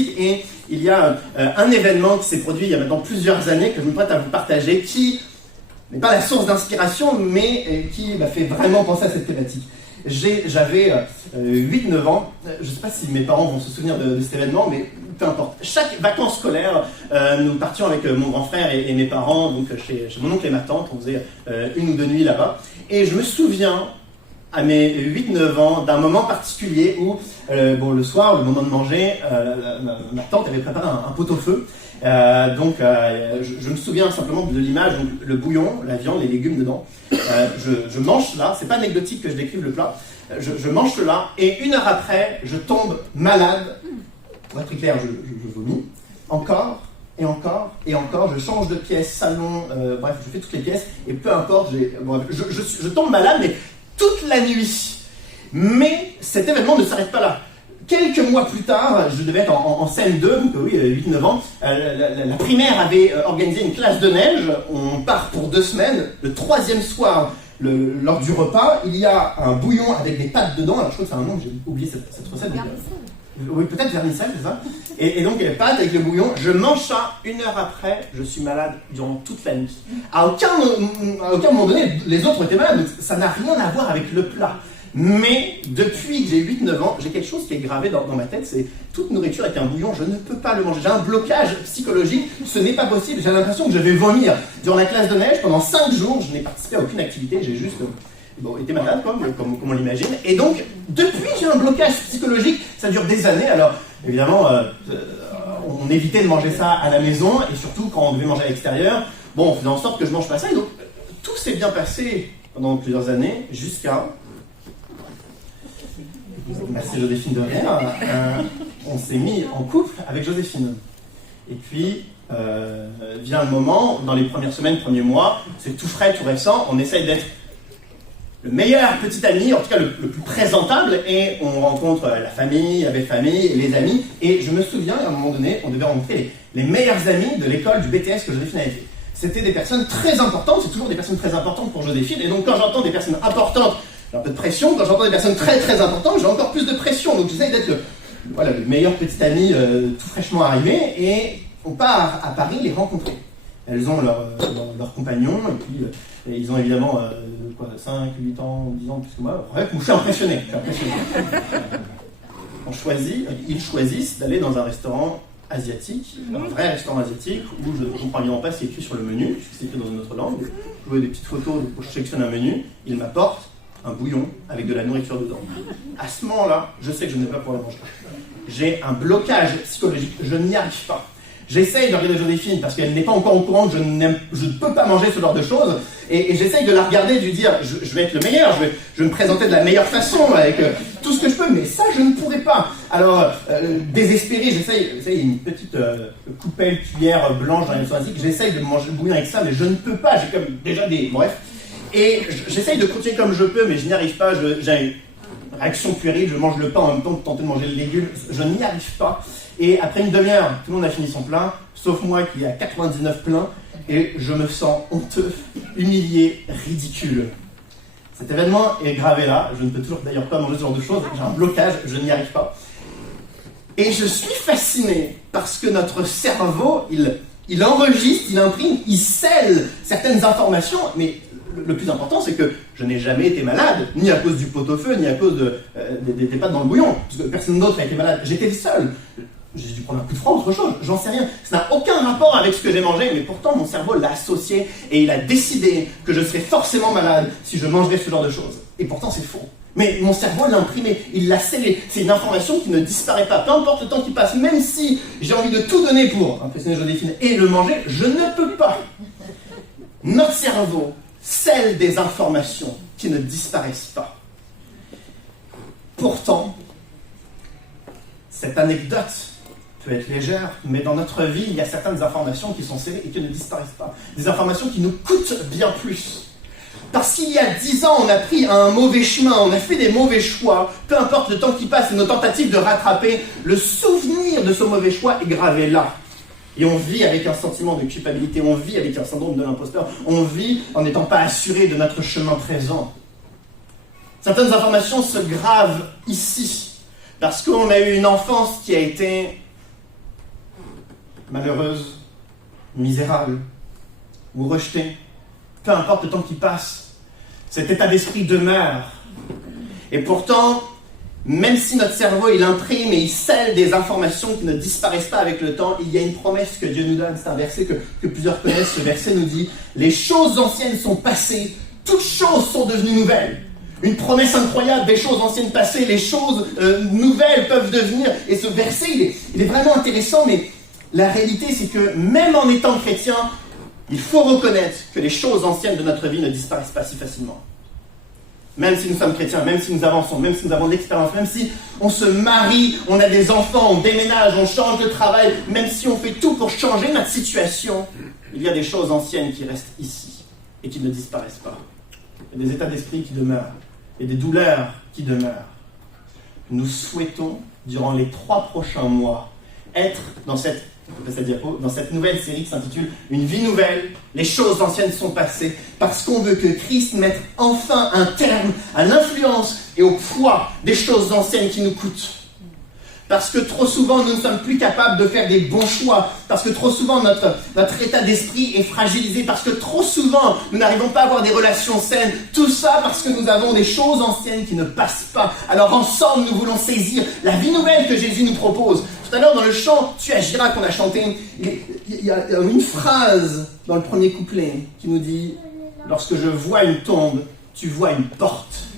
thématique et il y a un événement qui s'est produit il y a maintenant plusieurs années que je me prête à vous partager qui n'est pas la source d'inspiration mais qui m'a fait vraiment penser à cette thématique. J'avais 8-9 ans, je ne sais pas si mes parents vont se souvenir de cet événement, mais peu importe. Chaque vacances scolaires, nous partions avec mon grand frère et mes parents, donc chez mon oncle et ma tante, on faisait 1 ou 2 nuits là-bas. Et je me souviens, à mes 8-9 ans, d'un moment particulier où, le soir, le moment de manger, ma tante avait préparé un pot-au-feu. Je me souviens simplement de l'image, donc le bouillon, la viande, les légumes dedans. Je mange cela, c'est pas anecdotique que je décrive le plat. Je mange cela et 1 heure après, je tombe malade. Pour être très clair, je vomis. Encore et encore et encore. Je change de pièce, salon, bref, je fais toutes les pièces et peu importe, je tombe malade, mais toute la nuit. Mais cet événement ne s'arrête pas là. Quelques mois plus tard, je devais être en CM2, donc oui, 8-9 ans, la primaire avait organisé une classe de neige, on part pour 2 semaines, le 3e soir, lors du repas, il y a un bouillon avec des pâtes dedans, alors je crois que c'est un nom, j'ai oublié cette recette. Oui, peut-être vermicelle, c'est ça. Et donc les pâtes avec le bouillon, je mange ça, 1 heure après, je suis malade durant toute la nuit. À aucun moment donné, les autres étaient malades, donc ça n'a rien à voir avec le plat. Mais depuis que j'ai 8-9 ans, j'ai quelque chose qui est gravé dans ma tête, c'est toute nourriture avec un bouillon, je ne peux pas le manger. J'ai un blocage psychologique, ce n'est pas possible, j'ai l'impression que je vais vomir. Durant la classe de neige, pendant 5 jours, je n'ai participé à aucune activité, j'ai juste été malade, comme on l'imagine. Et donc, depuis, j'ai un blocage psychologique, ça dure des années. Alors, évidemment, on évitait de manger ça à la maison, et surtout quand on devait manger à l'extérieur, on faisait en sorte que je ne mange pas ça. Et donc, tout s'est bien passé pendant plusieurs années, jusqu'à... Merci Joséphine de rien. On s'est mis en couple avec Joséphine. Et puis, vient le moment, dans les premières semaines, premiers mois, c'est tout frais, tout récent, on essaye d'être le meilleur petit ami, en tout cas le plus présentable, et on rencontre la famille, la belle famille, les amis, et je me souviens, à un moment donné, on devait rencontrer les meilleurs amis de l'école du BTS que Joséphine avait fait. C'était des personnes très importantes, c'est toujours des personnes très importantes pour Joséphine, et donc quand j'entends des personnes importantes, j'ai un peu de pression, quand j'entends des personnes très très importantes, j'ai encore plus de pression, donc j'essaye d'être le meilleur petit ami tout fraîchement arrivé, et on part à Paris les rencontrer. Elles ont leur compagnon, et puis ils ont évidemment 5, 8 ans, 10 ans plus que moi. Bref, je suis impressionné. Ils choisissent d'aller dans un restaurant asiatique, un vrai restaurant asiatique, où je ne comprends évidemment pas ce qui est écrit sur le menu, puisque c'est écrit dans une autre langue. Je vois des petites photos, je sélectionne un menu, ils m'apportent un bouillon avec de la nourriture dedans. À ce moment-là, je sais que je ne vais pas pouvoir le manger. J'ai un blocage psychologique, je n'y arrive pas. J'essaye de regarder Joséphine parce qu'elle n'est pas encore au courant que je ne peux pas manger ce genre de choses. Et j'essaye de la regarder, de lui dire je vais être le meilleur, je vais me présenter de la meilleure façon avec tout ce que je peux, mais ça je ne pourrais pas. Alors, désespéré, j'essaye une petite coupelle, cuillère blanche dans les asiatiques, j'essaye de manger le bouillon avec ça, mais je ne peux pas, j'ai comme déjà des... Bref. Et j'essaye de continuer comme je peux, mais je n'y arrive pas, j'ai une réaction puérile, je mange le pain en même temps que tenter de manger le légume, je n'y arrive pas. Et après une demi-heure, tout le monde a fini son plein, sauf moi qui est à 99 pleins, et je me sens honteux, humilié, ridicule. Cet événement est gravé là, je ne peux toujours d'ailleurs pas manger ce genre de choses, j'ai un blocage, je n'y arrive pas. Et je suis fasciné parce que notre cerveau, il enregistre, il imprime, il scelle certaines informations, mais le plus important, c'est que je n'ai jamais été malade, ni à cause du pot-au-feu, ni à cause des pâtes dans le bouillon, parce que personne d'autre a été malade. J'étais le seul. J'ai dû prendre un coup de froid, autre chose, j'en sais rien. Ça n'a aucun rapport avec ce que j'ai mangé, mais pourtant mon cerveau l'a associé et il a décidé que je serais forcément malade si je mangerais ce genre de choses. Et pourtant c'est faux. Mais mon cerveau l'a imprimé, il l'a scellé. C'est une information qui ne disparaît pas, peu importe le temps qui passe, même si j'ai envie de tout donner pour impressionner Joséphine et le manger, je ne peux pas. Notre cerveau scelle des informations qui ne disparaissent pas. Pourtant, cette anecdote peut être légère, mais dans notre vie, il y a certaines informations qui sont scellées et qui ne disparaissent pas. Des informations qui nous coûtent bien plus. Parce qu'il y a 10 ans, on a pris un mauvais chemin, on a fait des mauvais choix, peu importe le temps qui passe et nos tentatives de rattraper, le souvenir de ce mauvais choix est gravé là. Et on vit avec un sentiment de culpabilité, on vit avec un syndrome de l'imposteur, on vit en n'étant pas assuré de notre chemin présent. Certaines informations se gravent ici, parce qu'on a eu une enfance qui a été malheureuse, misérable ou rejetée, peu importe le temps qui passe, cet état d'esprit demeure. Et pourtant, même si notre cerveau il imprime et il scelle des informations qui ne disparaissent pas avec le temps, il y a une promesse que Dieu nous donne. C'est un verset que plusieurs connaissent. Ce verset nous dit « Les choses anciennes sont passées, toutes choses sont devenues nouvelles ». Une promesse incroyable, des choses anciennes passées, les choses nouvelles peuvent devenir. Et ce verset, il est vraiment intéressant, mais la réalité, c'est que même en étant chrétien, il faut reconnaître que les choses anciennes de notre vie ne disparaissent pas si facilement. Même si nous sommes chrétiens, même si nous avançons, même si nous avons de l'expérience, même si on se marie, on a des enfants, on déménage, on change de travail, même si on fait tout pour changer notre situation, il y a des choses anciennes qui restent ici et qui ne disparaissent pas. Il y a des états d'esprit qui demeurent et des douleurs qui demeurent. Nous souhaitons, durant les 3 prochains mois, être dans cette nouvelle série qui s'intitule « Une vie nouvelle, les choses anciennes sont passées » parce qu'on veut que Christ mette enfin un terme à l'influence et au poids des choses anciennes qui nous coûtent. Parce que trop souvent, nous ne sommes plus capables de faire des bons choix. Parce que trop souvent, notre état d'esprit est fragilisé. Parce que trop souvent, nous n'arrivons pas à avoir des relations saines. Tout ça parce que nous avons des choses anciennes qui ne passent pas. Alors ensemble, nous voulons saisir la vie nouvelle que Jésus nous propose. Tout à l'heure, dans le chant « Tu agiras » qu'on a chanté, il y a une phrase dans le premier couplet qui nous dit « Lorsque je vois une tombe, tu vois une porte.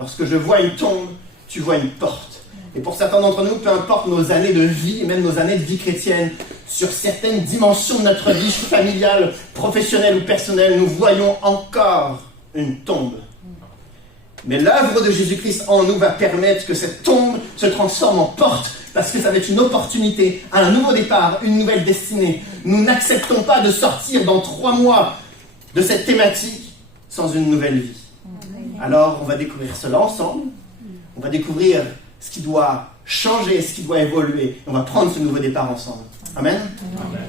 Lorsque je vois une tombe, tu vois une porte. » Et pour certains d'entre nous, peu importe nos années de vie, et même nos années de vie chrétienne, sur certaines dimensions de notre vie familiale, professionnelle ou personnelle, nous voyons encore une tombe. Mais l'œuvre de Jésus-Christ en nous va permettre que cette tombe se transforme en porte, parce que ça va être une opportunité, un nouveau départ, une nouvelle destinée. Nous n'acceptons pas de sortir dans 3 mois de cette thématique sans une nouvelle vie. Alors, on va découvrir cela ensemble. On va découvrir ce qui doit changer, ce qui doit évoluer. On va prendre ce nouveau départ ensemble. Amen. Amen.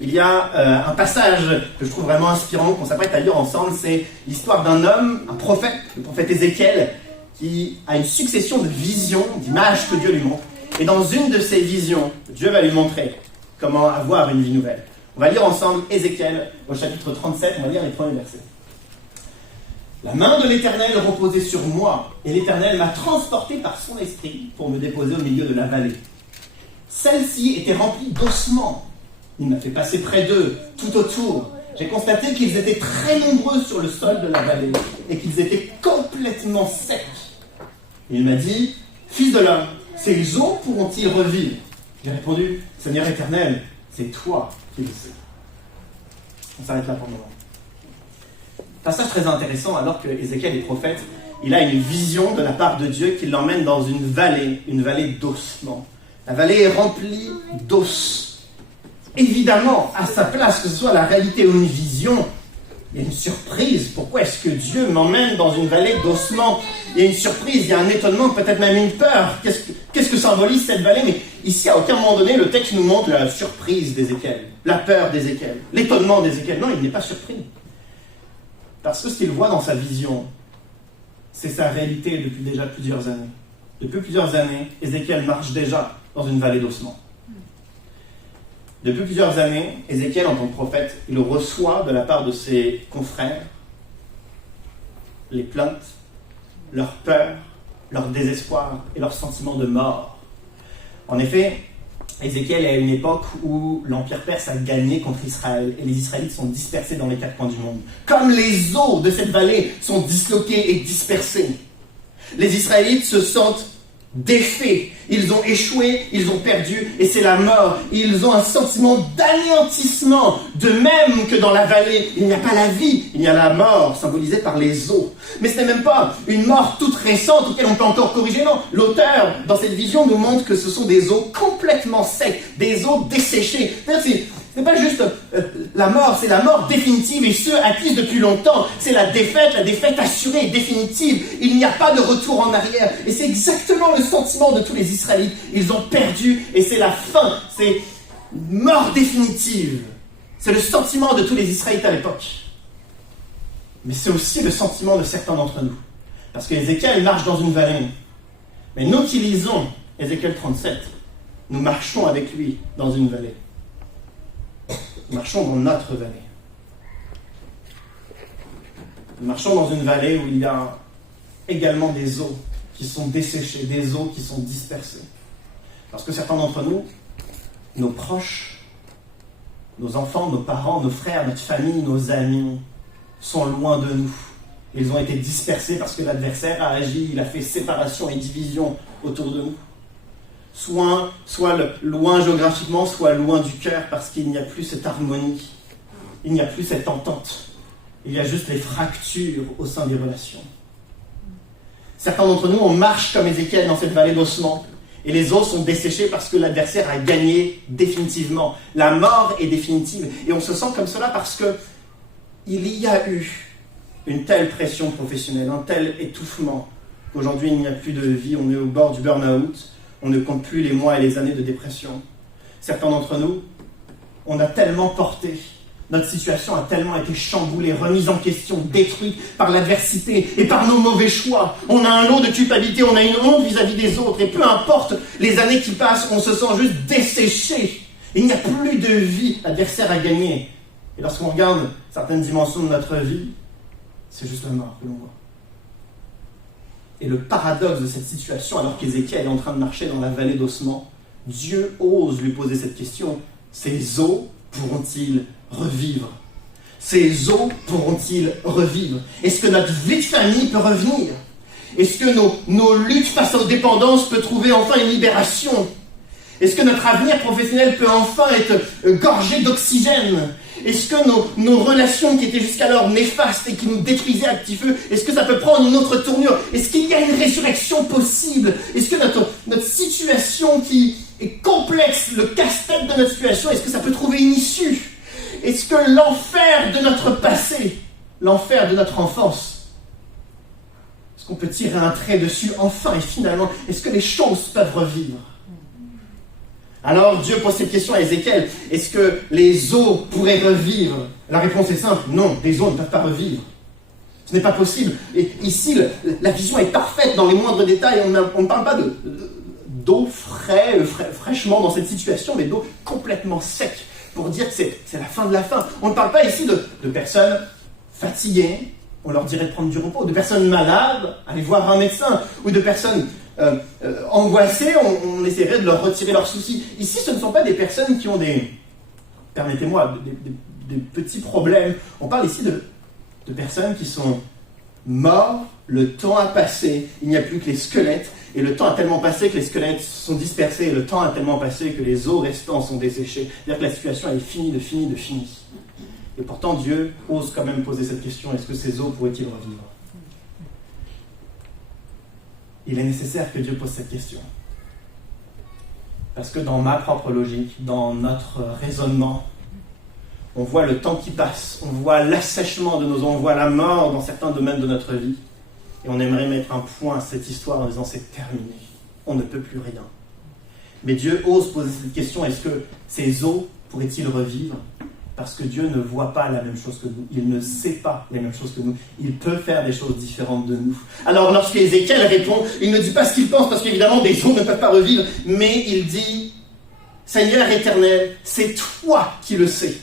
Il y a un passage que je trouve vraiment inspirant, qu'on s'apprête à lire ensemble, c'est l'histoire d'un homme, un prophète, le prophète Ézéchiel, qui a une succession de visions, d'images que Dieu lui montre. Et dans une de ces visions, Dieu va lui montrer comment avoir une vie nouvelle. On va lire ensemble Ézéchiel au chapitre 37, on va lire les premiers versets. La main de l'Éternel reposait sur moi, et l'Éternel m'a transporté par son esprit pour me déposer au milieu de la vallée. Celle-ci était remplie d'ossements. Il m'a fait passer près d'eux, tout autour. J'ai constaté qu'ils étaient très nombreux sur le sol de la vallée, et qu'ils étaient complètement secs. Et il m'a dit, « Fils de l'homme, ces eaux pourront-ils revivre ?» J'ai répondu, « Seigneur éternel, c'est toi qui le sais. » On s'arrête là pour le moment. Passage très intéressant, alors que Ézéchiel est prophète, il a une vision de la part de Dieu qui l'emmène dans une vallée d'ossements. La vallée est remplie d'os. Évidemment, à sa place, que ce soit la réalité ou une vision, il y a une surprise. Pourquoi est-ce que Dieu m'emmène dans une vallée d'ossements ? Il y a une surprise, il y a un étonnement, peut-être même une peur. Qu'est-ce que symbolise cette vallée ? Mais ici, à aucun moment donné, le texte nous montre la surprise d'Ézéchiel, la peur d'Ézéchiel, l'étonnement d'Ézéchiel. Non, il n'est pas surpris. Parce que ce qu'il voit dans sa vision, c'est sa réalité depuis déjà plusieurs années. Depuis plusieurs années, Ézéchiel marche déjà dans une vallée d'ossements. Depuis plusieurs années, Ézéchiel, en tant que prophète, il reçoit de la part de ses confrères les plaintes, leur peur, leur désespoir et leur sentiment de mort. En effet, Ézéchiel est à une époque où l'Empire perse a gagné contre Israël et les Israélites sont dispersés dans les 4 coins du monde. Comme les eaux de cette vallée sont disloquées et dispersées, les Israélites se sentent défaits. Ils ont échoué, ils ont perdu et c'est la mort. Ils ont un sentiment d'anéantissement. De même que dans la vallée, il n'y a pas la vie, il y a la mort symbolisée par les eaux. Mais ce n'est même pas une mort toute récente auquel on peut encore corriger. Non, l'auteur, dans cette vision, nous montre que ce sont des eaux complètement secs, des eaux desséchées. C'est pas juste la mort, c'est la mort définitive et ce, acquise depuis longtemps. C'est la défaite assurée, définitive. Il n'y a pas de retour en arrière. Et c'est exactement le sentiment de tous les Israélites. Ils ont perdu et c'est la fin. C'est mort définitive. C'est le sentiment de tous les Israélites à l'époque. Mais c'est aussi le sentiment de certains d'entre nous. Parce que Ézéchiel marche dans une vallée. Mais nous qui lisons Ézéchiel 37, nous marchons avec lui dans une vallée. Nous marchons dans notre vallée. Nous marchons dans une vallée où il y a également des eaux qui sont desséchées, des eaux qui sont dispersées. Parce que certains d'entre nous, nos proches, nos enfants, nos parents, nos frères, notre famille, nos amis, sont loin de nous. Ils ont été dispersés parce que l'adversaire a agi, il a fait séparation et division autour de nous. Soit loin géographiquement, soit loin du cœur, parce qu'il n'y a plus cette harmonie, il n'y a plus cette entente. Il y a juste les fractures au sein des relations. Certains d'entre nous, on marche comme Ézéchiel dans cette vallée d'ossements, et les eaux sont desséchées parce que l'adversaire a gagné définitivement. La mort est définitive, et on se sent comme cela parce que il y a eu une telle pression professionnelle, un tel étouffement, qu'aujourd'hui il n'y a plus de vie, on est au bord du burn-out, on ne compte plus les mois et les années de dépression. Certains d'entre nous, on a tellement porté, notre situation a tellement été chamboulée, remise en question, détruite par l'adversité et par nos mauvais choix. On a un lot de culpabilité, on a une honte vis-à-vis des autres, et peu importe les années qui passent, on se sent juste desséché. Il n'y a plus de vie, l'adversaire a gagné. Et lorsqu'on regarde certaines dimensions de notre vie, c'est juste la mort que l'on voit. Et le paradoxe de cette situation, alors qu'Ézéchiel est en train de marcher dans la vallée d'ossements, Dieu ose lui poser cette question. Ces eaux pourront-ils revivre? Ces eaux pourront-ils revivre? Est-ce que notre vie de famille peut revenir? Est-ce que nos luttes face aux dépendances peuvent trouver enfin une libération? Est-ce que notre avenir professionnel peut enfin être gorgé d'oxygène? Est-ce que nos relations qui étaient jusqu'alors néfastes et qui nous détruisaient à petit feu, est-ce que ça peut prendre une autre tournure? Est-ce qu'il y a une résurrection possible? Est-ce que notre situation qui est complexe, le casse-tête de notre situation, est-ce que ça peut trouver une issue? Est-ce que l'enfer de notre passé, l'enfer de notre enfance, est-ce qu'on peut tirer un trait dessus enfin et finalement? Est-ce que les choses peuvent revivre? Alors Dieu pose cette question à Ézéchiel. Est-ce que les eaux pourraient revivre? La réponse est simple. Non, les eaux ne peuvent pas revivre. Ce n'est pas possible. Et ici, la vision est parfaite dans les moindres détails. On ne parle pas d'eau fraîchement dans cette situation, mais d'eau complètement sec, pour dire que c'est la fin de la fin. On ne parle pas ici de personnes fatiguées, on leur dirait de prendre du repos, de personnes malades, aller voir un médecin, ou de personnes angoissées, on essaierait de leur retirer leurs soucis. Ici, ce ne sont pas des personnes qui ont permettez-moi, des petits problèmes. On parle ici de personnes qui sont mortes, le temps a passé, il n'y a plus que les squelettes, et le temps a tellement passé que les squelettes sont dispersés, et le temps a tellement passé que les os restants sont desséchés. C'est-à-dire que la situation elle est finie. Et pourtant, Dieu ose quand même poser cette question, est-ce que ces eaux pourraient-ils revivre? Il est nécessaire que Dieu pose cette question. Parce que dans ma propre logique, dans notre raisonnement, on voit le temps qui passe, on voit l'assèchement de nos eaux, on voit la mort dans certains domaines de notre vie. Et on aimerait mettre un point à cette histoire en disant c'est terminé, on ne peut plus rien. Mais Dieu ose poser cette question, est-ce que ces eaux pourraient-ils revivre? Parce que Dieu ne voit pas la même chose que nous, il ne sait pas les mêmes choses que nous, il peut faire des choses différentes de nous. Alors lorsque Ézéchiel répond, il ne dit pas ce qu'il pense, parce qu'évidemment des eaux ne peuvent pas revivre, mais il dit, Seigneur éternel, c'est toi qui le sais.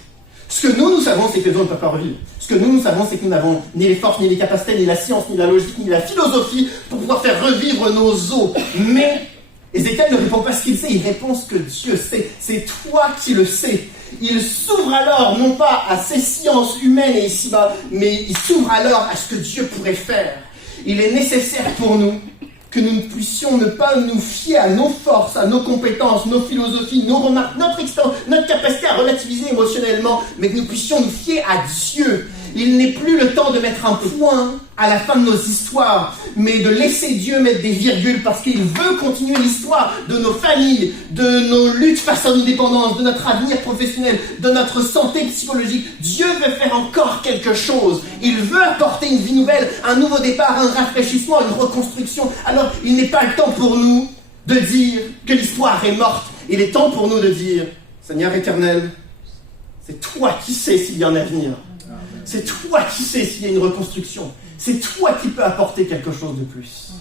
Ce que nous savons, c'est que les eaux ne peuvent pas revivre. Ce que nous savons, c'est que nous n'avons ni les forces, ni les capacités, ni la science, ni la logique, ni la philosophie pour pouvoir faire revivre nos eaux. Mais Ézéchiel ne répond pas ce qu'il sait, il répond ce que Dieu sait. C'est toi qui le sais. Il s'ouvre alors, non pas à ces sciences humaines et ici-bas, mais il s'ouvre alors à ce que Dieu pourrait faire. Il est nécessaire pour nous que nous puissions ne pas nous fier à nos forces, à nos compétences, nos philosophies, nos remarques, notre expérience, notre capacité à relativiser émotionnellement, mais que nous puissions nous fier à Dieu. Il n'est plus le temps de mettre un point à la fin de nos histoires, mais de laisser Dieu mettre des virgules parce qu'il veut continuer l'histoire de nos familles, de nos luttes face à nos dépendances, de notre avenir professionnel, de notre santé psychologique. Dieu veut faire encore quelque chose. Il veut apporter une vie nouvelle, un nouveau départ, un rafraîchissement, une reconstruction. Alors, il n'est pas le temps pour nous de dire que l'histoire est morte. Il est temps pour nous de dire, Seigneur éternel, c'est toi qui sais s'il y a un avenir. C'est toi qui sais s'il y a une reconstruction. C'est toi qui peux apporter quelque chose de plus.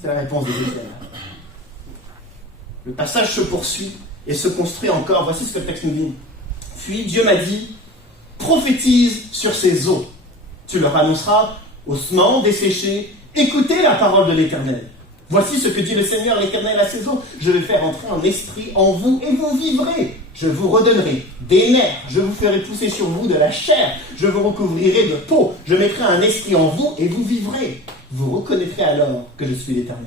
C'est la réponse de Ézéchiel. Le passage se poursuit et se construit encore. Voici ce que le texte nous dit. Puis Dieu m'a dit, prophétise sur ces eaux. Tu leur annonceras, ossements desséchés, écoutez la parole de l'Éternel. Voici ce que dit le Seigneur l'Éternel à ces eaux. Je vais faire entrer un esprit en vous et vous vivrez. Je vous redonnerai des nerfs. Je vous ferai pousser sur vous de la chair. Je vous recouvrirai de peau. Je mettrai un esprit en vous et vous vivrez. Vous reconnaîtrez alors que je suis l'Éternel.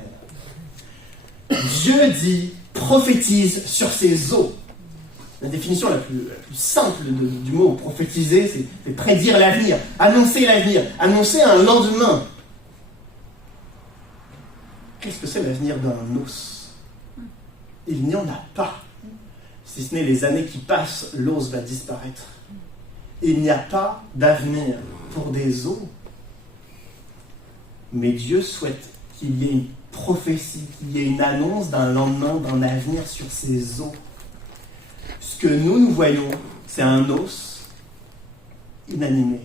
Dieu dit, prophétise sur ces eaux. La définition la plus simple du mot prophétiser, c'est prédire l'avenir, annoncer l'avenir, annoncer un lendemain. Qu'est-ce que c'est l'avenir d'un os? Il n'y en a pas. Si ce n'est les années qui passent, l'os va disparaître. Il n'y a pas d'avenir pour des os. Mais Dieu souhaite qu'il y ait une prophétie, qu'il y ait une annonce d'un lendemain, d'un avenir sur ces os. Ce que nous voyons, c'est un os inanimé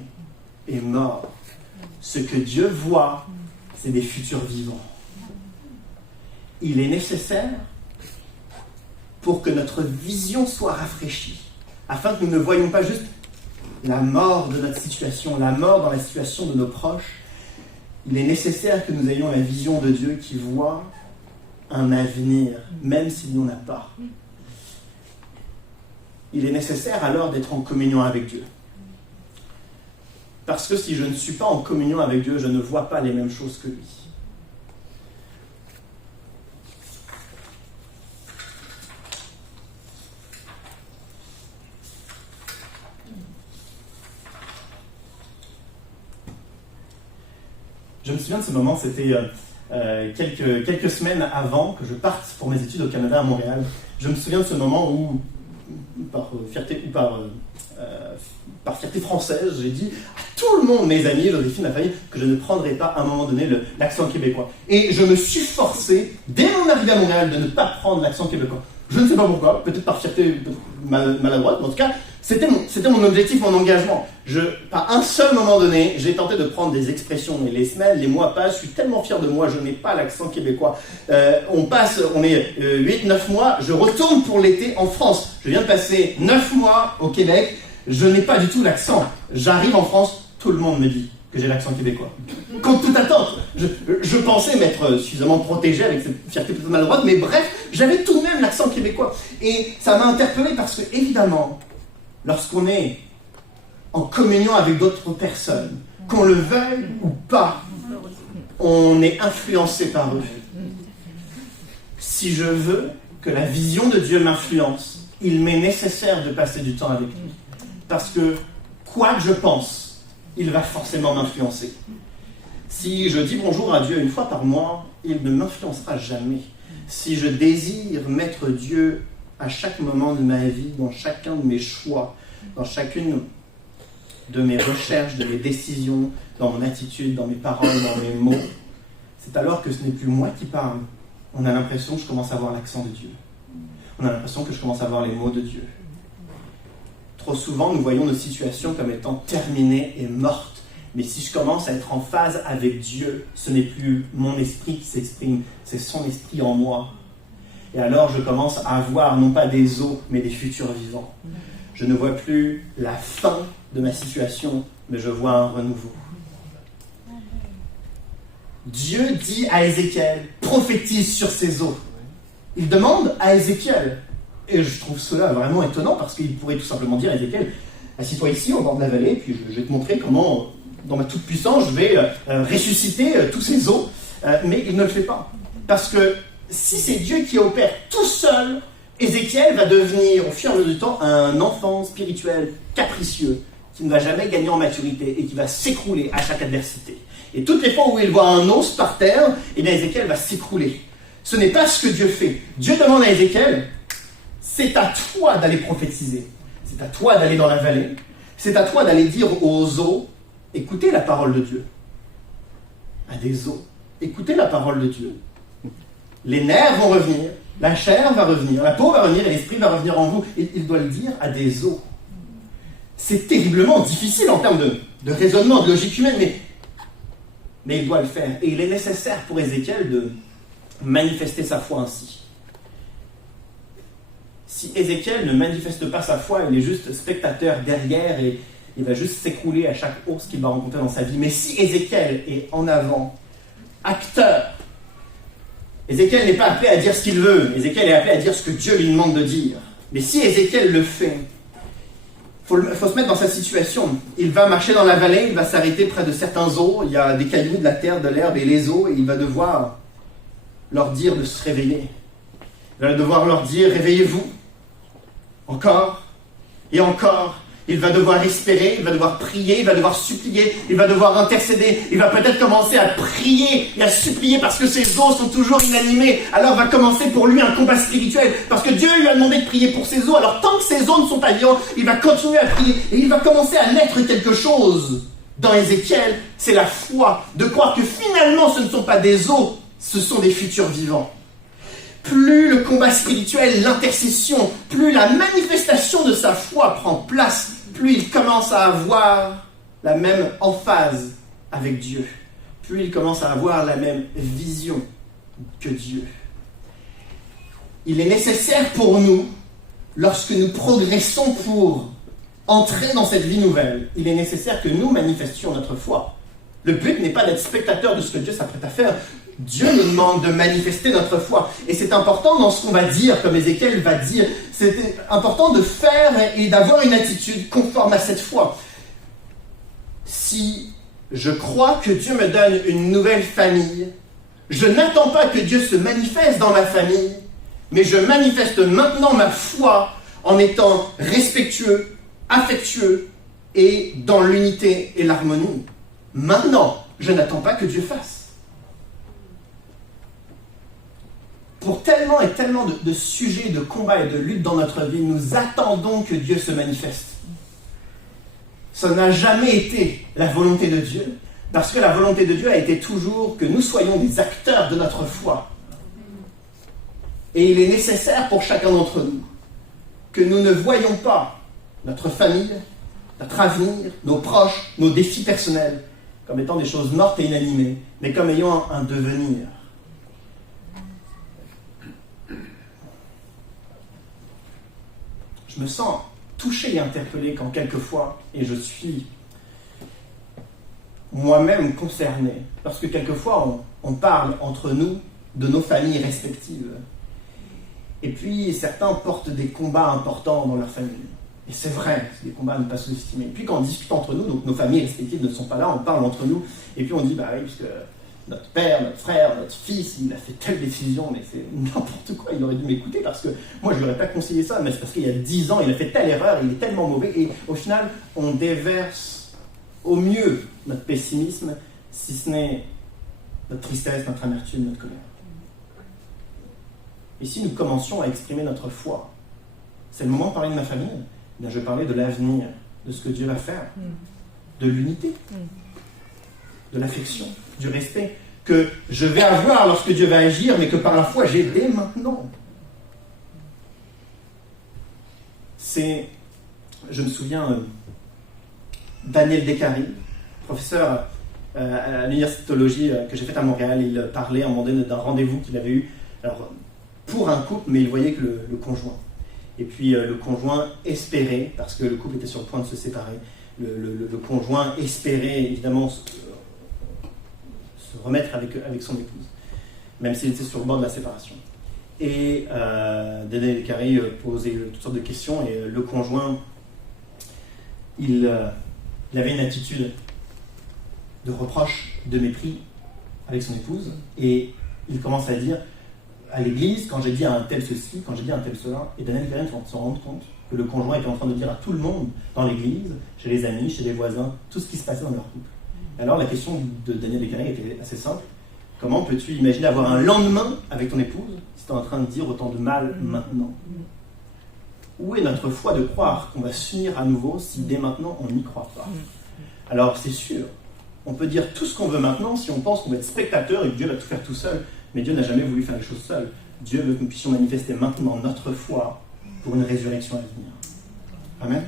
et mort. Ce que Dieu voit, c'est des futurs vivants. Il est nécessaire pour que notre vision soit rafraîchie, afin que nous ne voyions pas juste la mort de notre situation, la mort dans la situation de nos proches. Il est nécessaire que nous ayons la vision de Dieu qui voit un avenir, même s'il n'y en a pas. Il est nécessaire alors d'être en communion avec Dieu. Parce que si je ne suis pas en communion avec Dieu, je ne vois pas les mêmes choses que lui. Je me souviens de ce moment, c'était quelques semaines avant que je parte pour mes études au Canada, à Montréal. Je me souviens de ce moment où, par fierté française, j'ai dit à tout le monde, mes amis, Joséphine, ma famille, que je ne prendrais pas à un moment donné l'accent québécois. Et je me suis forcé, dès mon arrivée à Montréal, de ne pas prendre l'accent québécois. Je ne sais pas pourquoi, peut-être par fierté maladroite, mais en tout cas, c'était mon objectif, mon engagement. Par un seul moment donné, j'ai tenté de prendre des expressions, mais les semaines, les mois passent, je suis tellement fier de moi, je n'ai pas l'accent québécois. On est 8-9 mois, je retourne pour l'été en France. Je viens de passer 9 mois au Québec, je n'ai pas du tout l'accent. J'arrive en France, tout le monde me dit que j'ai l'accent québécois. Contre toute attente, je pensais m'être suffisamment protégé avec cette fierté peut-être maladroite, mais bref, j'avais tout de même l'accent québécois. Et ça m'a interpellé parce que, évidemment, lorsqu'on est en communion avec d'autres personnes, qu'on le veuille ou pas, on est influencé par eux. Si je veux que la vision de Dieu m'influence, il m'est nécessaire de passer du temps avec lui. Parce que, quoi que je pense, il va forcément m'influencer. Si je dis bonjour à Dieu une fois par mois, il ne m'influencera jamais. Si je désire mettre Dieu à chaque moment de ma vie, dans chacun de mes choix, dans chacune de mes recherches, de mes décisions, dans mon attitude, dans mes paroles, dans mes mots, c'est alors que ce n'est plus moi qui parle. On a l'impression que je commence à avoir l'accent de Dieu. On a l'impression que je commence à avoir les mots de Dieu. Trop souvent, nous voyons nos situations comme étant terminées et mortes. Mais si je commence à être en phase avec Dieu, ce n'est plus mon esprit qui s'exprime, c'est son esprit en moi. Et alors, je commence à voir non pas des os, mais des futurs vivants. Je ne vois plus la fin de ma situation, mais je vois un renouveau. Dieu dit à Ézéchiel, prophétise sur ces eaux. Il demande à Ézéchiel. Et je trouve cela vraiment étonnant parce qu'il pourrait tout simplement dire à Ézéchiel, assis-toi ici au bord de la vallée, puis je vais te montrer comment, dans ma toute-puissance, je vais ressusciter tous ces eaux. Mais il ne le fait pas. Parce que si c'est Dieu qui opère tout seul, Ézéchiel va devenir, au fur et à mesure du temps, un enfant spirituel capricieux, qui ne va jamais gagner en maturité et qui va s'écrouler à chaque adversité. Et toutes les fois où il voit un os par terre, eh bien Ézéchiel va s'écrouler. Ce n'est pas ce que Dieu fait. Dieu demande à Ézéchiel, c'est à toi d'aller prophétiser. C'est à toi d'aller dans la vallée. C'est à toi d'aller dire aux eaux, écoutez la parole de Dieu. À des eaux, écoutez la parole de Dieu. Les nerfs vont revenir, la chair va revenir, la peau va revenir et l'esprit va revenir en vous. Et il doit le dire à des eaux. C'est terriblement difficile en termes de raisonnement, de logique humaine, mais il doit le faire. Et il est nécessaire pour Ézéchiel de manifester sa foi ainsi. Si Ézéchiel ne manifeste pas sa foi, il est juste spectateur derrière et il va juste s'écrouler à chaque ours qu'il va rencontrer dans sa vie. Mais si Ézéchiel est en avant, acteur, Ézéchiel n'est pas appelé à dire ce qu'il veut, Ézéchiel est appelé à dire ce que Dieu lui demande de dire. Mais si Ézéchiel le fait, il faut se mettre dans sa situation. Il va marcher dans la vallée, il va s'arrêter près de certains eaux, il y a des cailloux, de la terre, de l'herbe et les eaux, et il va devoir leur dire de se réveiller. Il va devoir leur dire, réveillez-vous, encore et encore. Il va devoir espérer, il va devoir prier, il va devoir supplier, il va devoir intercéder, il va peut-être commencer à prier et à supplier parce que ses os sont toujours inanimés. Alors va commencer pour lui un combat spirituel parce que Dieu lui a demandé de prier pour ses os. Alors tant que ses os ne sont pas vivants, il va continuer à prier et il va commencer à naître quelque chose. Dans Ézéchiel, c'est la foi de croire que finalement ce ne sont pas des os, ce sont des futurs vivants. Plus le combat spirituel, l'intercession, plus la manifestation de sa foi prend place, plus il commence à avoir la même emphase avec Dieu. Plus il commence à avoir la même vision que Dieu. Il est nécessaire pour nous, lorsque nous progressons pour entrer dans cette vie nouvelle, il est nécessaire que nous manifestions notre foi. Le but n'est pas d'être spectateur de ce que Dieu s'apprête à faire. Dieu nous demande de manifester notre foi. Et c'est important dans ce qu'on va dire, comme Ézéchiel va dire. C'est important de faire et d'avoir une attitude conforme à cette foi. Si je crois que Dieu me donne une nouvelle famille, je n'attends pas que Dieu se manifeste dans ma famille, mais je manifeste maintenant ma foi en étant respectueux, affectueux et dans l'unité et l'harmonie. Maintenant, je n'attends pas que Dieu fasse. Pour tellement et tellement de sujets, de combats et de luttes dans notre vie, nous attendons que Dieu se manifeste. Ça n'a jamais été la volonté de Dieu, parce que la volonté de Dieu a été toujours que nous soyons des acteurs de notre foi. Et il est nécessaire pour chacun d'entre nous que nous ne voyions pas notre famille, notre avenir, nos proches, nos défis personnels, comme étant des choses mortes et inanimées, mais comme ayant un devenir. Je me sens touché et interpellé quand quelquefois, et je suis moi-même concerné, parce que quelquefois on parle entre nous de nos familles respectives. Et puis certains portent des combats importants dans leur famille. Et c'est vrai, c'est des combats à ne pas sous-estimer. Et puis quand on discute entre nous, donc nos familles respectives ne sont pas là, on parle entre nous, et puis on dit, bah oui, puisque notre père, notre frère, notre fils, il a fait telle décision, mais c'est n'importe quoi, il aurait dû m'écouter parce que moi je ne lui aurais pas conseillé ça, mais c'est parce qu'il y a 10 ans, il a fait telle erreur, il est tellement mauvais, et au final, on déverse au mieux notre pessimisme, si ce n'est notre tristesse, notre amertume, notre colère. Et si nous commencions à exprimer notre foi, c'est le moment de parler de ma famille, eh bien je vais parler de l'avenir, de ce que Dieu va faire, de l'unité, de l'affection, du respect que je vais avoir lorsque Dieu va agir, mais que par la foi j'ai dès maintenant. Je me souviens, Daniel Descaries, professeur à l'université de théologie que j'ai faite à Montréal, il parlait à un moment donné d'un rendez-vous qu'il avait eu pour un couple, mais il voyait que le conjoint. Et puis le conjoint espérait, parce que le couple était sur le point de se séparer, le conjoint espérait évidemment se remettre avec son épouse, même s'il était sur le bord de la séparation. Et Daniel Descaries posait toutes sortes de questions, et le conjoint, il avait une attitude de reproche, de mépris avec son épouse, et il commence à dire à l'église, quand j'ai dit à un tel ceci, quand j'ai dit à un tel cela, et Daniel Descaries s'en rend compte que le conjoint était en train de dire à tout le monde dans l'église, chez les amis, chez les voisins, tout ce qui se passait dans leur couple. Alors la question de Daniel Descaries était assez simple. Comment peux-tu imaginer avoir un lendemain avec ton épouse si tu es en train de dire autant de mal maintenant? Où est notre foi de croire qu'on va s'unir à nouveau si dès maintenant on n'y croit pas? Alors c'est sûr, on peut dire tout ce qu'on veut maintenant si on pense qu'on va être spectateur et que Dieu va tout faire tout seul, mais Dieu n'a jamais voulu faire les choses seul. Dieu veut que nous puissions manifester maintenant notre foi pour une résurrection à venir. Amen.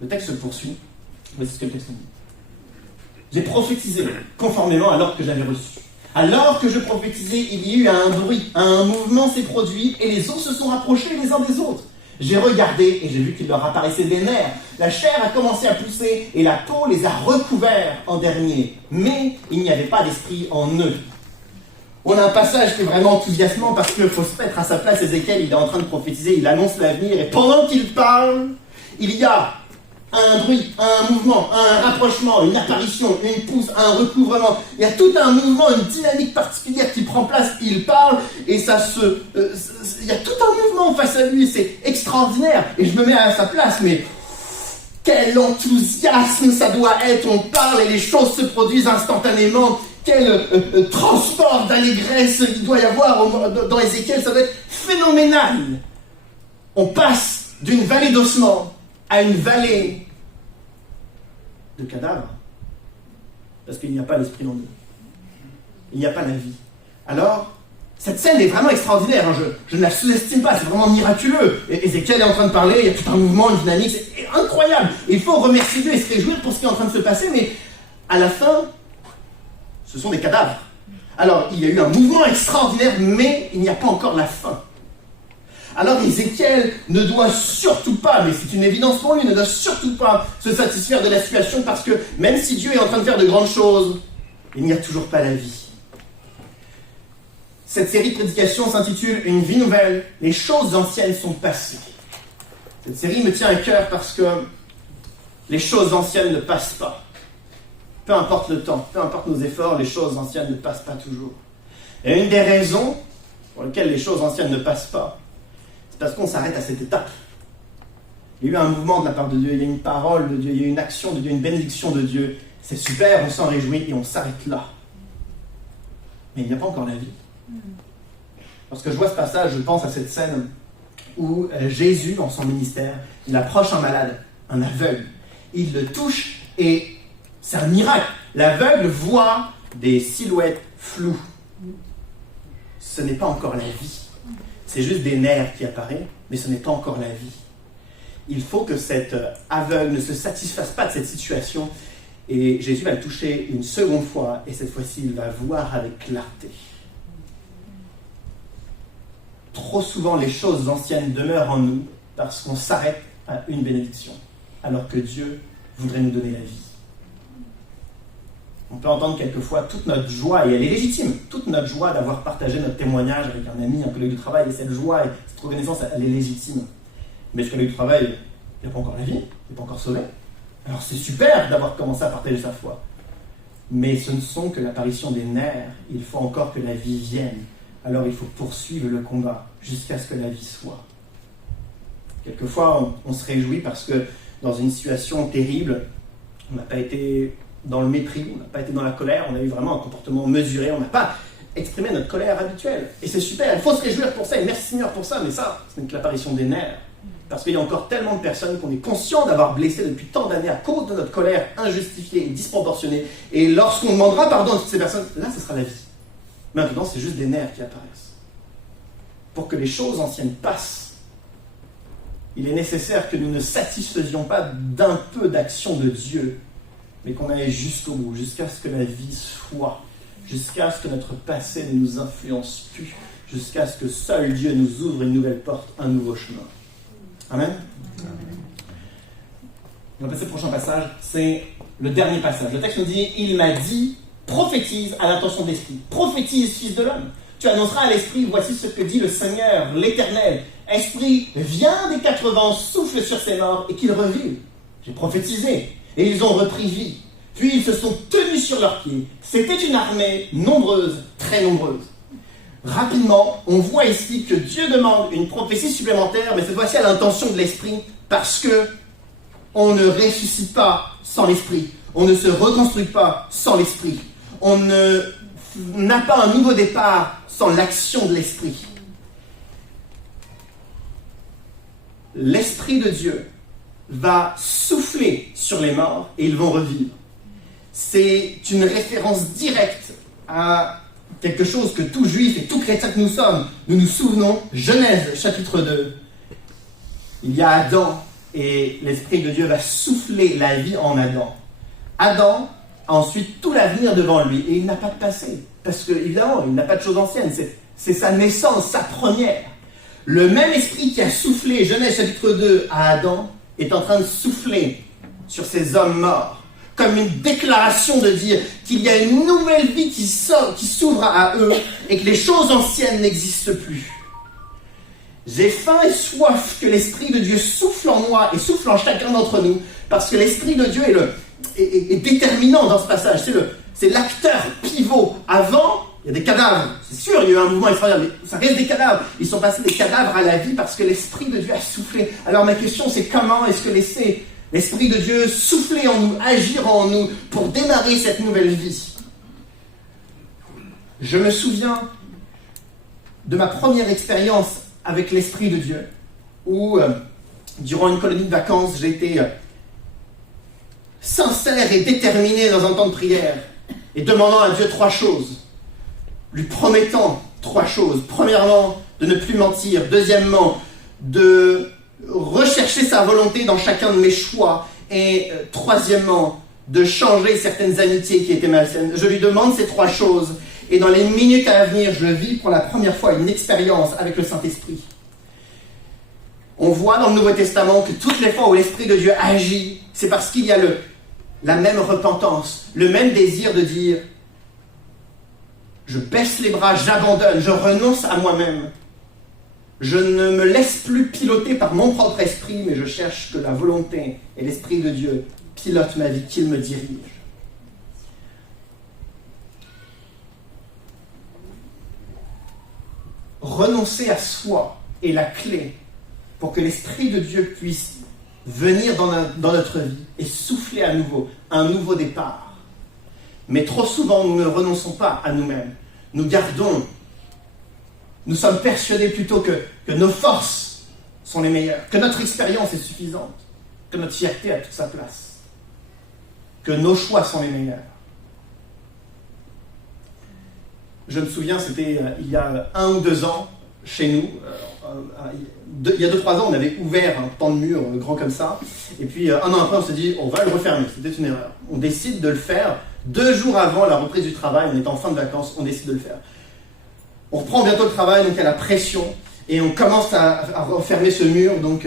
Le texte se poursuit. Voici ce que le texte dit. J'ai prophétisé conformément à l'ordre que j'avais reçu. Alors que je prophétisais, il y a eu un bruit, un mouvement s'est produit, et les eaux se sont rapprochées les uns des autres. J'ai regardé et j'ai vu qu'il leur apparaissait des nerfs. La chair a commencé à pousser et la peau les a recouverts en dernier. Mais il n'y avait pas d'esprit en eux. On a un passage qui est vraiment enthousiasmant parce qu'il faut se mettre à sa place. Ézéchiel, il est en train de prophétiser, il annonce l'avenir. Et pendant qu'il parle, il y a un bruit, un mouvement, un rapprochement, une apparition, une pousse, un recouvrement. Il y a tout un mouvement, une dynamique particulière qui prend place. Il parle et ça se... il y a tout un mouvement face à lui. C'est extraordinaire. Et je me mets à sa place, mais quel enthousiasme ça doit être. On parle et les choses se produisent instantanément. Quel transport d'allégresse il doit y avoir dans Ézéchiel. Ça doit être phénoménal. On passe d'une vallée d'ossements à une vallée de cadavres, parce qu'il n'y a pas l'esprit en eux. Il n'y a pas la vie. Alors, cette scène est vraiment extraordinaire, hein. Je ne la sous-estime pas, c'est vraiment miraculeux. Et Ézéchiel est en train de parler, il y a tout un mouvement, une dynamique, c'est incroyable. Et il faut remercier Dieu et se réjouir pour ce qui est en train de se passer, mais à la fin, ce sont des cadavres. Alors, il y a eu un mouvement extraordinaire, mais il n'y a pas encore la fin. Alors Ézéchiel ne doit surtout pas, mais c'est une évidence pour lui, ne doit surtout pas se satisfaire de la situation parce que même si Dieu est en train de faire de grandes choses, il n'y a toujours pas la vie. Cette série de prédications s'intitule « Une vie nouvelle, les choses anciennes sont passées ». Cette série me tient à cœur parce que les choses anciennes ne passent pas. Peu importe le temps, peu importe nos efforts, les choses anciennes ne passent pas toujours. Et une des raisons pour lesquelles les choses anciennes ne passent pas, parce qu'on s'arrête à cette étape. Il y a eu un mouvement de la part de Dieu, il y a une parole de Dieu, il y a une action de Dieu, une bénédiction de Dieu. C'est super, on s'en réjouit et on s'arrête là. Mais il n'y a pas encore la vie. Lorsque je vois ce passage, je pense à cette scène où Jésus, dans son ministère, il approche un malade, un aveugle. Il le touche et c'est un miracle. L'aveugle voit des silhouettes floues. Ce n'est pas encore la vie. C'est juste des nerfs qui apparaissent, mais ce n'est pas encore la vie. Il faut que cet aveugle ne se satisfasse pas de cette situation. Et Jésus va le toucher une seconde fois, et cette fois-ci, il va voir avec clarté. Trop souvent, les choses anciennes demeurent en nous parce qu'on s'arrête à une bénédiction, alors que Dieu voudrait nous donner la vie. On peut entendre quelquefois toute notre joie, et elle est légitime, toute notre joie d'avoir partagé notre témoignage avec un ami, un collègue de travail, et cette joie et cette reconnaissance, elle est légitime. Mais ce collègue de travail, il n'a pas encore la vie, il n'est pas encore sauvé. Alors c'est super d'avoir commencé à partager sa foi. Mais ce ne sont que l'apparition des nerfs, il faut encore que la vie vienne. Alors il faut poursuivre le combat jusqu'à ce que la vie soit. Quelquefois, on se réjouit parce que dans une situation terrible, on n'a pas été dans le mépris, on n'a pas été dans la colère, on a eu vraiment un comportement mesuré, on n'a pas exprimé notre colère habituelle. Et c'est super, il faut se réjouir pour ça, et merci Seigneur pour ça, mais ça, ce n'est que l'apparition des nerfs. Parce qu'il y a encore tellement de personnes qu'on est conscient d'avoir blessées depuis tant d'années à cause de notre colère injustifiée et disproportionnée. Et lorsqu'on demandera pardon à toutes ces personnes, là, ce sera la vie. Maintenant, c'est juste des nerfs qui apparaissent. Pour que les choses anciennes passent, il est nécessaire que nous ne satisfaisions pas d'un peu d'action de Dieu, mais qu'on aille jusqu'au bout, jusqu'à ce que la vie soit, jusqu'à ce que notre passé ne nous influence plus, jusqu'à ce que seul Dieu nous ouvre une nouvelle porte, un nouveau chemin. Amen. On va passer au prochain passage, c'est le dernier passage. Le texte nous dit « Il m'a dit, prophétise à l'intention de l'Esprit. Prophétise, fils de l'homme. Tu annonceras à l'Esprit, voici ce que dit le Seigneur, l'Éternel. Esprit, viens des 4 vents, souffle sur ces morts et qu'ils revivent. J'ai prophétisé et ils ont repris vie. Puis ils se sont tenus sur leurs pieds. C'était une armée nombreuse, très nombreuse. » Rapidement, on voit ici que Dieu demande une prophétie supplémentaire, mais cette fois-ci à l'intention de l'Esprit, parce que on ne ressuscite pas sans l'Esprit, on ne se reconstruit pas sans l'Esprit, on n'a pas un nouveau départ sans l'action de l'Esprit. L'Esprit de Dieu va souffler sur les morts et ils vont revivre. C'est une référence directe à quelque chose que tout juif et tout chrétien que nous sommes, nous nous souvenons, Genèse chapitre 2. Il y a Adam et l'Esprit de Dieu va souffler la vie en Adam. Adam a ensuite tout l'avenir devant lui. Et il n'a pas de passé. Parce que, évidemment, il n'a pas de choses anciennes. C'est sa naissance, sa première. Le même esprit qui a soufflé, Genèse chapitre 2, à Adam, est en train de souffler sur ces hommes morts. Comme une déclaration de dire qu'il y a une nouvelle vie qui s'ouvre à eux et que les choses anciennes n'existent plus. J'ai faim et soif que l'Esprit de Dieu souffle en moi et souffle en chacun d'entre nous, parce que l'Esprit de Dieu est déterminant dans ce passage. C'est l'acteur pivot. Avant, il y a des cadavres. C'est sûr, il y a eu un mouvement extraordinaire, mais ça reste des cadavres. Ils sont passés des cadavres à la vie parce que l'Esprit de Dieu a soufflé. Alors ma question, c'est comment est-ce que l'Esprit de Dieu souffler en nous, agir en nous pour démarrer cette nouvelle vie? Je me souviens de ma première expérience avec l'Esprit de Dieu, où, durant une colonie de vacances, j'ai été sincère et déterminé dans un temps de prière, et demandant à Dieu 3 choses, lui promettant 3 choses. Premièrement, de ne plus mentir. Deuxièmement, de rechercher sa volonté dans chacun de mes choix. Et troisièmement, de changer certaines amitiés qui étaient malsaines. Je lui demande ces 3 choses. Et dans les minutes à venir, je vis pour la première fois une expérience avec le Saint-Esprit. On voit dans le Nouveau Testament que toutes les fois où l'Esprit de Dieu agit, c'est parce qu'il y a la même repentance, le même désir de dire « Je baisse les bras, j'abandonne, je renonce à moi-même. Je ne me laisse plus piloter par mon propre esprit, mais je cherche que la volonté et l'Esprit de Dieu pilotent ma vie, qu'il me dirige. » Renoncer à soi est la clé pour que l'Esprit de Dieu puisse venir dans notre vie et souffler à nouveau, un nouveau départ. Mais trop souvent, nous ne renonçons pas à nous-mêmes. Nous sommes persuadés plutôt que nos forces sont les meilleures, que notre expérience est suffisante, que notre fierté a toute sa place, que nos choix sont les meilleurs. Je me souviens, c'était il y a 1 ou 2 ans, chez nous, il y a 2-3 ans, on avait ouvert un pan de mur grand comme ça, et puis 1 an après, on s'est dit, on va le refermer. C'était une erreur. On décide de le faire 2 jours avant la reprise du travail, on est en fin de vacances, on décide de le faire. On reprend bientôt le travail, donc il y a la pression, et on commence à refermer ce mur, donc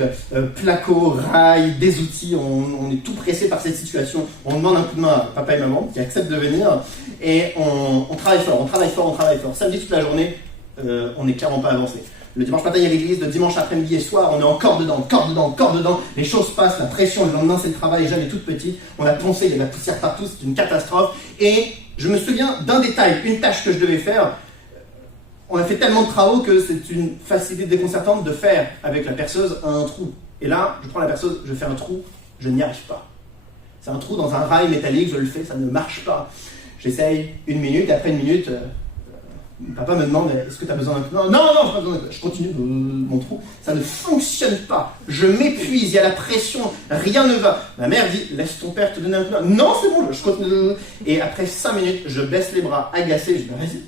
placo, rail, des outils, on est tout pressé par cette situation. On demande un coup de main à papa et maman qui acceptent de venir, et on travaille fort. Samedi toute la journée, on n'est clairement pas avancé. Le dimanche matin, il y a l'église, le dimanche après-midi et soir, on est encore dedans. Les choses passent, la pression, le lendemain, c'est le travail, Jeanne est toute petite, on a poncé, il y a de la poussière partout, c'est une catastrophe. Et je me souviens d'un détail, une tâche que je devais faire. On a fait tellement de travaux que c'est une facilité déconcertante de faire avec la perceuse un trou. Et là, je prends la perceuse, je fais un trou, je n'y arrive pas. C'est un trou dans un rail métallique, je le fais, ça ne marche pas. J'essaye 1 minute, et après 1 minute, papa me demande, est-ce que tu as besoin d'un coup? Non, je pas besoin. Je continue mon trou, ça ne fonctionne pas. Je m'épuise, il y a la pression, rien ne va. Ma mère dit, laisse ton père te donner un coup. Non, c'est bon, je continue. Et après 5 minutes, je baisse les bras, agacé, je dis, vas-y.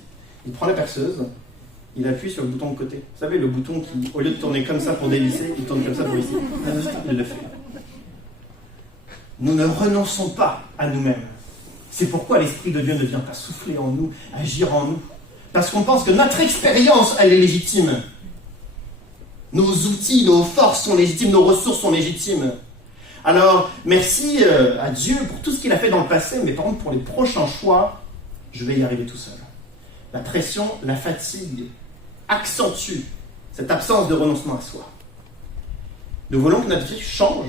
Il prend la perceuse, il appuie sur le bouton de côté. Vous savez, le bouton qui, au lieu de tourner comme ça pour dévisser, il tourne comme ça pour ici. Il le fait. Nous ne renonçons pas à nous-mêmes. C'est pourquoi l'Esprit de Dieu ne vient pas souffler en nous, agir en nous. Parce qu'on pense que notre expérience, elle est légitime. Nos outils, nos forces sont légitimes, nos ressources sont légitimes. Alors, merci à Dieu pour tout ce qu'il a fait dans le passé, mais par contre, pour les prochains choix, je vais y arriver tout seul. La pression, la fatigue accentue cette absence de renoncement à soi. Nous voulons que notre vie change.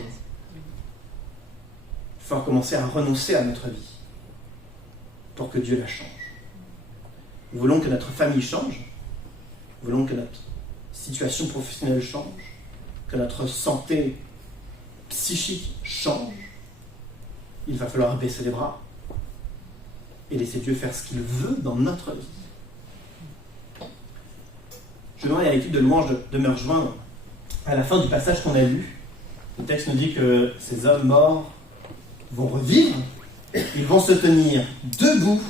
Il faut commencer à renoncer à notre vie pour que Dieu la change. Nous voulons que notre famille change. Nous voulons que notre situation professionnelle change. Que notre santé psychique change. Il va falloir baisser les bras et laisser Dieu faire ce qu'il veut dans notre vie. Je demande à l'équipe de louange de me rejoindre à la fin du passage qu'on a lu. Le texte nous dit que ces hommes morts vont revivre, ils vont se tenir debout,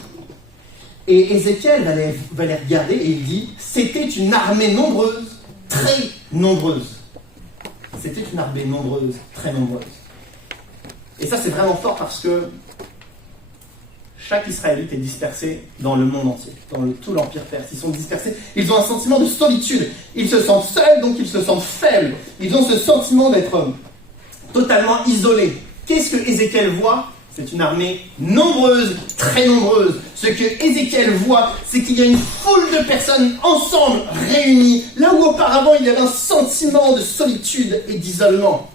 et Ézéchiel va les regarder et il dit « C'était une armée nombreuse, très nombreuse. » C'était une armée nombreuse, très nombreuse. Et ça, c'est vraiment fort parce que chaque Israélite est dispersé dans le monde entier, dans tout l'Empire perse. Ils sont dispersés, ils ont un sentiment de solitude. Ils se sentent seuls, donc ils se sentent faibles. Ils ont ce sentiment d'être totalement isolés. Qu'est-ce que Ézéchiel voit? C'est une armée nombreuse, très nombreuse. Ce que Ézéchiel voit, c'est qu'il y a une foule de personnes ensemble, réunies, là où auparavant il y avait un sentiment de solitude et d'isolement.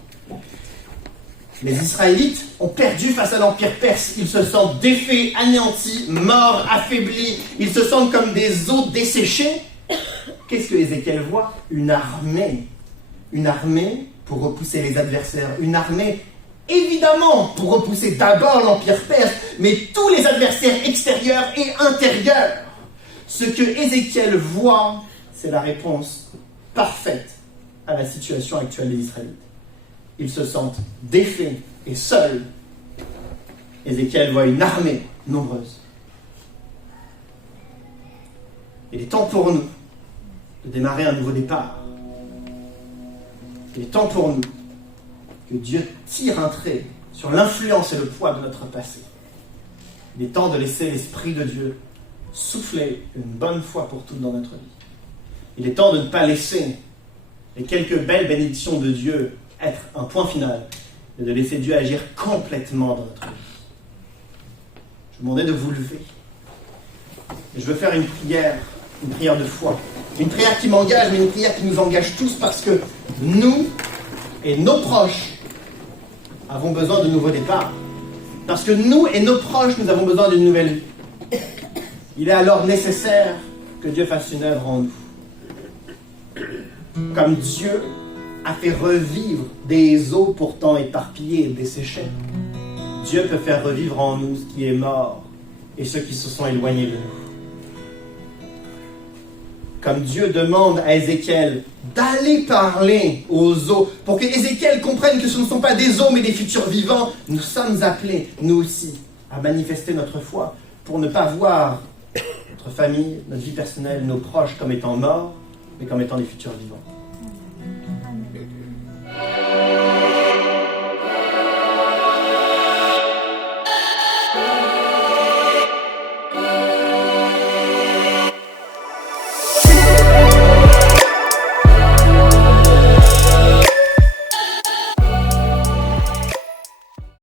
Les Israélites ont perdu face à l'Empire perse. Ils se sentent défaits, anéantis, morts, affaiblis. Ils se sentent comme des os desséchés. Qu'est-ce que Ézéchiel voit? Une armée. Une armée pour repousser les adversaires. Une armée, évidemment, pour repousser d'abord l'Empire perse, mais tous les adversaires extérieurs et intérieurs. Ce que Ézéchiel voit, c'est la réponse parfaite à la situation actuelle des Israélites. Ils se sentent défaits et seuls. Ézéchiel voit une armée nombreuse. Il est temps pour nous de démarrer un nouveau départ. Il est temps pour nous que Dieu tire un trait sur l'influence et le poids de notre passé. Il est temps de laisser l'Esprit de Dieu souffler une bonne fois pour toutes dans notre vie. Il est temps de ne pas laisser les quelques belles bénédictions de Dieu être un point final, et de laisser Dieu agir complètement dans notre vie. Je vous demandais de vous lever. Et je veux faire une prière de foi. Une prière qui m'engage, mais une prière qui nous engage tous, parce que nous et nos proches avons besoin de nouveaux départs. Parce que nous et nos proches, nous avons besoin d'une nouvelle vie. Il est alors nécessaire que Dieu fasse une œuvre en nous. Comme Dieu a fait revivre des eaux pourtant éparpillées et desséchées, Dieu peut faire revivre en nous ce qui est mort et ceux qui se sont éloignés de nous. Comme Dieu demande à Ézéchiel d'aller parler aux eaux pour que Ézéchiel comprenne que ce ne sont pas des eaux mais des futurs vivants, nous sommes appelés, nous aussi, à manifester notre foi pour ne pas voir notre famille, notre vie personnelle, nos proches comme étant morts, mais comme étant des futurs vivants.